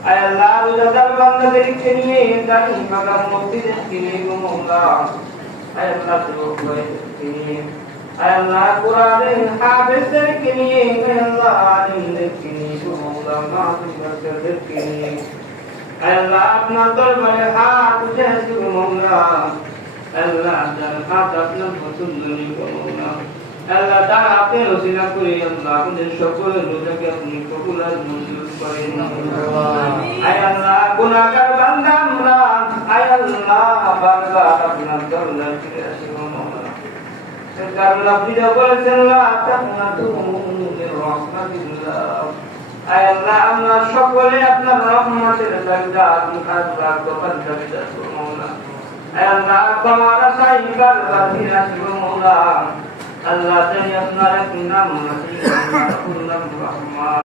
আয় আল্লাহ রোজাদার বান্দাদেরকে নিয়ে দাঁড়ি পাকা মসজিদকে নিয়ে গো মওলা আয় আল্লাহ যুবকদেরকে নিয়ে আয় আল্লাহ কোরআনের হাফেজদেরকে নিয়ে আয় আল্লাহ আলিমদেরকে নিয়ে গো মওলা মাহফিলদেরকে নিয়ে আয় আল্লাহ আপনার দরবারে হাত উঠে আসি গো মওলা আল্লাহ যার হাত আপনার পছন্দ নেই গো মওলা আল্লাহ তার আপনি রসিলা করে আল্লাহ আমাদের সকলের রোজাকে আপনি কবুল আর মঞ্জুর করেন আয় আল্লাহ গুনাহগার বান্দা আমরা আয় আল্লাহ বারবার আপনার দরবারে ফিরে আসি গো মওলা কারণ আপনি যা বলেছেন লা তাকনাতু মির রাহমাতিল্লাহ আয় আল্লাহ আমরা সকলে আপনার রহমতের দরজা মুখাররা কবুল করে দাও মওলা আয় আল্লাহ তোমার সাইবার বাতিল আসি গো মওলা আল্লাহ জানি আপনার কি নাম আছে আল্লাহ রহমান